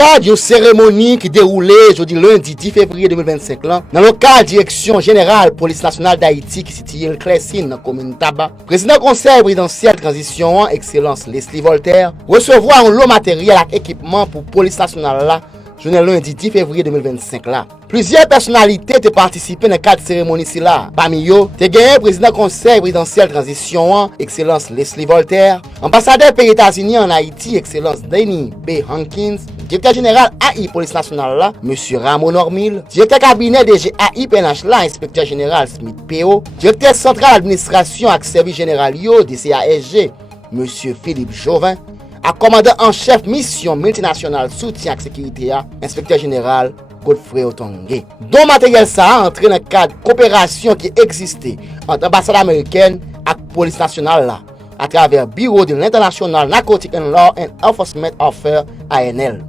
cadre d'une cérémonie qui déroulait jeudi lundi 10 février 2025 là, dans le cadre de la Direction Générale Police Nationale d'Haïti qui situe le Clessine dans la commune Tabac, président conseil présidentiel transition, Excellence Leslie Voltaire, recevoir un lot matériel et équipement pour Police Nationale là, jeudi lundi 10 février 2025 là. Plusieurs personnalités ont participé dans le cadre de cérémonie là. Parmi eux, tu as gagné le président conseil présidentiel transition, Excellence Leslie Voltaire, ambassadeur pays États-Unis en Haïti, Excellence Danny B. Hankins, directeur général AI Police Nationale là, M. Ramon Ormil, directeur cabinet DG AI PNH là, inspecteur général Smith P.O., directeur central administration et service général DCASG, M. Philippe Chauvin, à commandant en chef mission multinationale soutien et sécurité, inspecteur général Godfrey Otongue. Dont matériel ça a entré dans le cadre de coopération qui existait entre l'ambassade américaine et la police nationale là, à travers le bureau de l'International Narcotic and Law and Enforcement Affairs ANL.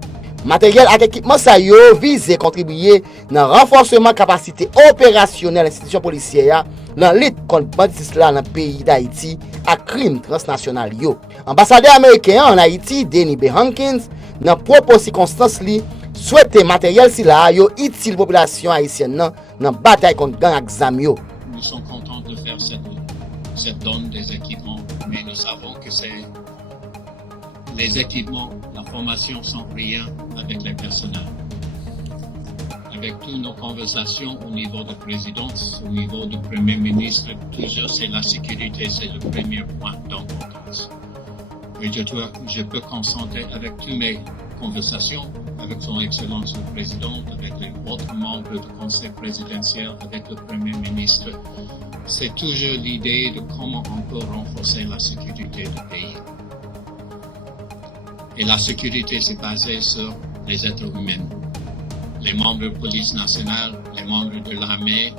Matériel et équipement ça yo vise contribuer dans le renforcement de capacité opérationnelle de l'institution policière dans la lutte contre le banditisme dans le pays d'Haïti et crime transnational yo. Ambassadeur américain en Haïti, Danny B. Hankins, dans propos circonstances li, souhaite matériel si la yo utile population haïtienne dans la bataille contre gang et zam yo. Nous sommes contents de faire cette donne des équipements, mais nous savons que c'est les équipements, la formation sans rien avec les personnels. Avec toutes nos conversations au niveau de présidence, au niveau du Premier ministre, toujours c'est la sécurité, c'est le premier point d'importance. Et je peux concentrer avec toutes mes conversations avec son Excellence le Président, avec les autres membres du Conseil présidentiel, avec le Premier ministre. C'est toujours l'idée de comment on peut renforcer la sécurité du pays. Et la sécurité, c'est basé sur les êtres humains. Les membres de la police nationale, les membres de l'armée,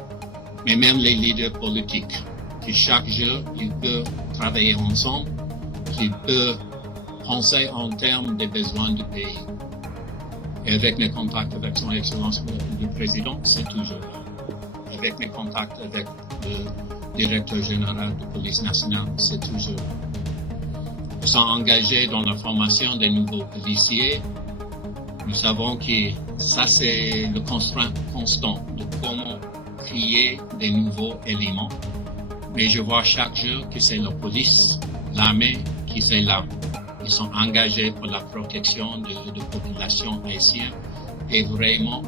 mais même les leaders politiques, qui chaque jour, ils peuvent travailler ensemble, qui peuvent penser en termes des besoins du pays. Et avec mes contacts avec son Excellence le Président, c'est toujours là. Avec mes contacts avec le directeur général de la police nationale, c'est toujours là. Nous sommes engagés dans la formation des nouveaux policiers. Nous savons que ça, c'est le constraint constant de comment créer des nouveaux éléments. Mais je vois chaque jour que c'est la police, l'armée qui sont là. Ils sont engagés pour la protection de la population haïtienne. Et vraiment,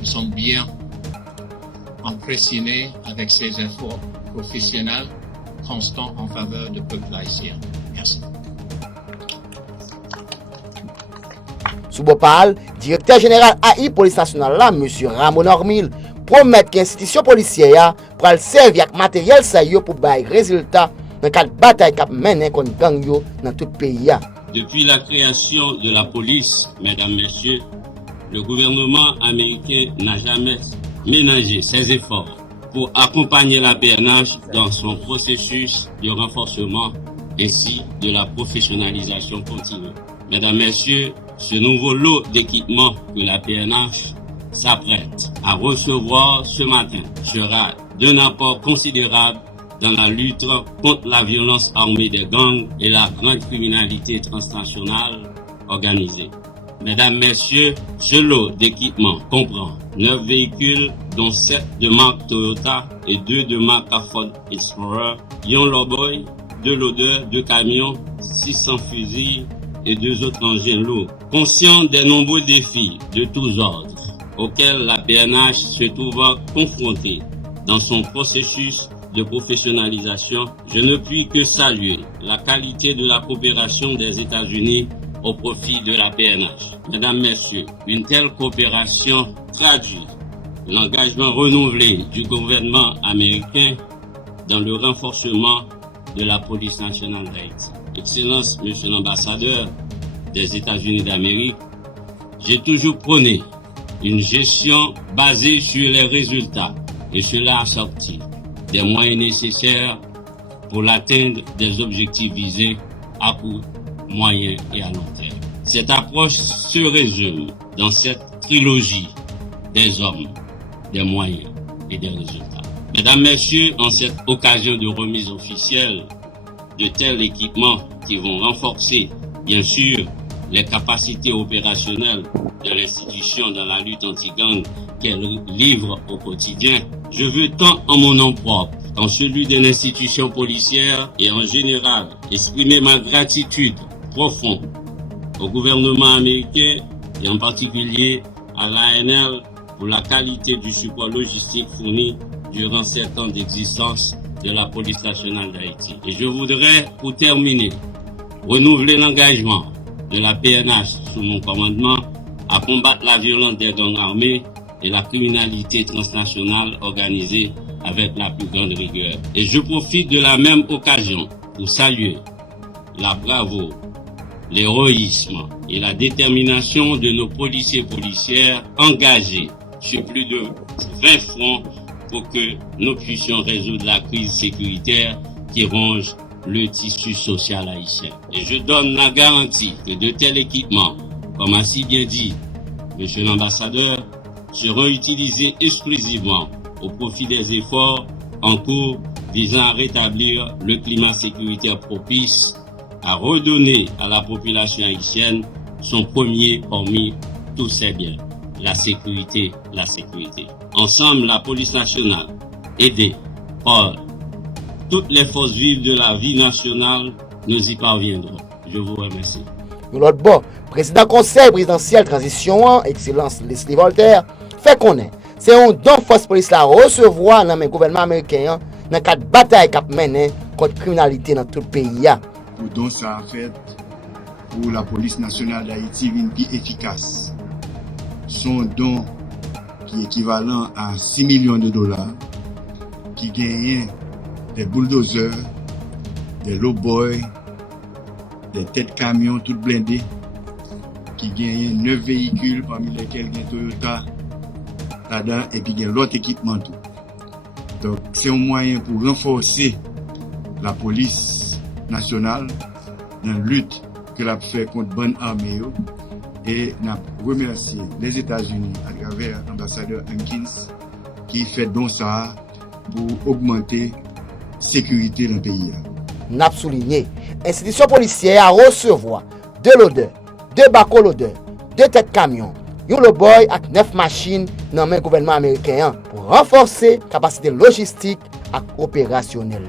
nous sommes bien impressionnés avec ces efforts professionnels constants en faveur du peuple haïtien. Merci. Sous-Bopal, directeur général AI Police Nationale là, M. Ramon Ormil, promet que l'institution policière pour servir avec matériel ça pour bailler résultat dans le cadre de bataille qu'a mené contre gang yo dans tout le pays. Depuis la création de la police, mesdames, messieurs, le gouvernement américain n'a jamais ménagé ses efforts pour accompagner la PNH dans son processus de renforcement ainsi de la professionnalisation continue. Mesdames, messieurs, ce nouveau lot d'équipements que la PNH s'apprête à recevoir ce matin sera d'un apport considérable dans la lutte contre la violence armée des gangs et la grande criminalité transnationale organisée. Mesdames, messieurs, ce lot d'équipements comprend 9 véhicules, dont 7 de marque Toyota et 2 de marque Ford Explorer, Yon Lowboy, 2 loaders, 2 camions, 600 fusils et 2 autres engins lourds. Conscient des nombreux défis de tous ordres auxquels la PNH se trouve confrontée dans son processus de professionnalisation, je ne puis que saluer la qualité de la coopération des États-Unis au profit de la PNH. Mesdames, messieurs, une telle coopération traduit l'engagement renouvelé du gouvernement américain dans le renforcement de la police nationale d'Haïti. Excellence, Monsieur l'ambassadeur des États-Unis d'Amérique, j'ai toujours prôné une gestion basée sur les résultats et cela assorti des moyens nécessaires pour l'atteinte des objectifs visés à court, moyen et à long terme. Cette approche se résume dans cette trilogie des hommes, des moyens et des résultats. Mesdames, Messieurs, en cette occasion de remise officielle de tels équipements qui vont renforcer, bien sûr, les capacités opérationnelles de l'institution dans la lutte anti-gang qu'elle livre au quotidien, je veux tant en mon nom propre qu'en celui de l'institution policière et en général exprimer ma gratitude profonde au gouvernement américain et en particulier à l'ANL pour la qualité du support logistique fourni durant 7 ans d'existence de la police nationale d'Haïti. Et je voudrais, pour terminer, renouveler l'engagement de la PNH sous mon commandement à combattre la violence des gangs armés et la criminalité transnationale organisée avec la plus grande rigueur. Et je profite de la même occasion pour saluer la bravoure, l'héroïsme et la détermination de nos policiers et policières engagés sur plus de 20 fronts pour que nous puissions résoudre la crise sécuritaire qui ronge le tissu social haïtien. Et je donne la garantie que de tels équipements, comme a si bien dit Monsieur l'ambassadeur, seront utilisés exclusivement au profit des efforts en cours visant à rétablir le climat sécuritaire propice à redonner à la population haïtienne son premier parmi tous ses biens, la sécurité, la sécurité. Ensemble, la police nationale, aidée par toutes les forces vives de la vie nationale, nous y parviendrons. Je vous remercie. L'autre bon, président conseil présidentiel transition, excellence Leslie Voltaire, fait connaître. C'est un don force police la recevoir dans le gouvernement américain dans le cadre de bataille qu'a mené contre la criminalité dans tout le pays. Pour don ça a fait pour la police nationale d'Haïti une plus efficace. Son don qui est équivalent à 6 millions de dollars, qui gagne des bulldozers, des low-boys, des têtes camions toutes blindées, qui gagne 9 véhicules parmi lesquels il y a Toyota, Tada et puis il y a l'autre équipement tout. Donc c'est un moyen pour renforcer la police nationale dans la lutte que l'a fait contre bonne armée et n'a remercié les États-Unis à travers l'ambassadeur Hankins qui fait don ça pour augmenter la sécurité dans le pays. N'a souligné, institution policière a recevoir 2 loaders, 2 bacolodeurs, 2 têtes camions, un low-boy avec 9 machines dans le gouvernement américain pour renforcer la capacité logistique et opérationnelle.